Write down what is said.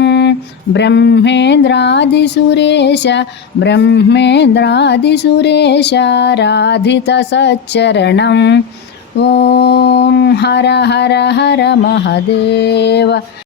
ब्रह्मेन्द्रादिसुरेश ब्रह्मेन्द्रादिसुरेश राधितसच्चरणम् ॐ हर हर हर Mahadeva